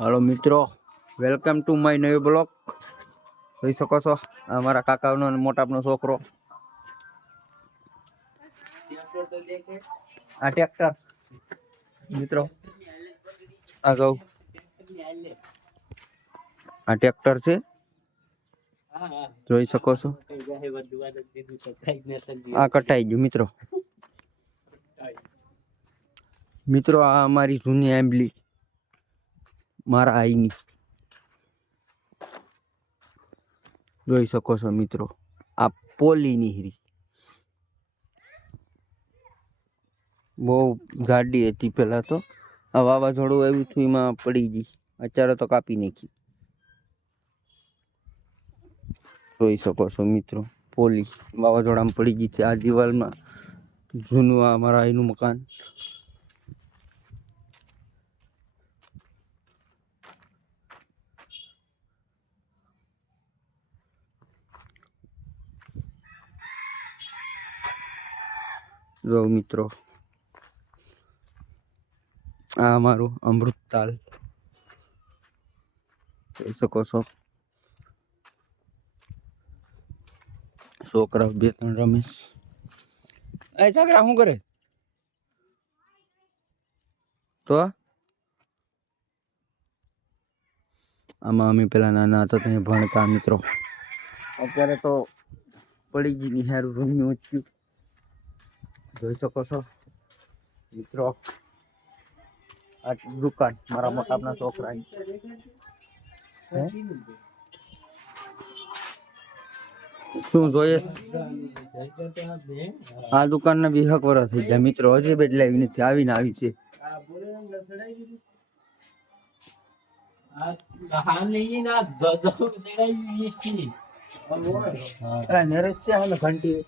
Hello मित्रों, welcome to my नयो blog. જોઈ શકો છો આ મારા કાકાનો મોટાપનો છોકરો આ ટ્રેક્ટર મિત્રો આ જો આ ટ્રેક્ટર છે જોઈ શકો છો આ કટાઈ ગયું મિત્રો મિત્રો આ અમારી જૂની આંબલી મારા આઈની જોઈ શકો છો મિત્રો આ પોલી નીહરી બહુ જાડી હતી પેલા તો આ વાવાઝોડું આવ્યું હતું એમાં પડી ગઈ અત્યારે તો કાપી નાખી જોઈ શકો છો મિત્રો પોલી વાવાઝોડામાં પડી ગઈ છે આ દિવાલમાં જૂનું આ મારા આઈનું મકાન જો મિત્રો આ અમારું અમૃતતાલ જોઈ શકો છો છોકરા બે ત્રણ રમેશ એ છોકરા શું કરે તો આમાં અમે પેલા નાના હતા ત્યાં ભણતા મિત્રો અત્યારે તો પડી ગઈ નિહારું રમ્યું હતું જોઈ શકો છો મિત્રો આ દુકાન મારા મોટાપના છોકરાની શું જોઈએ આ દુકાનના 20 વર્ષ થઈ ગયા મિત્રો હજી બદલાવી નથી આવીને આવી છે નરેશ છે ઘંટી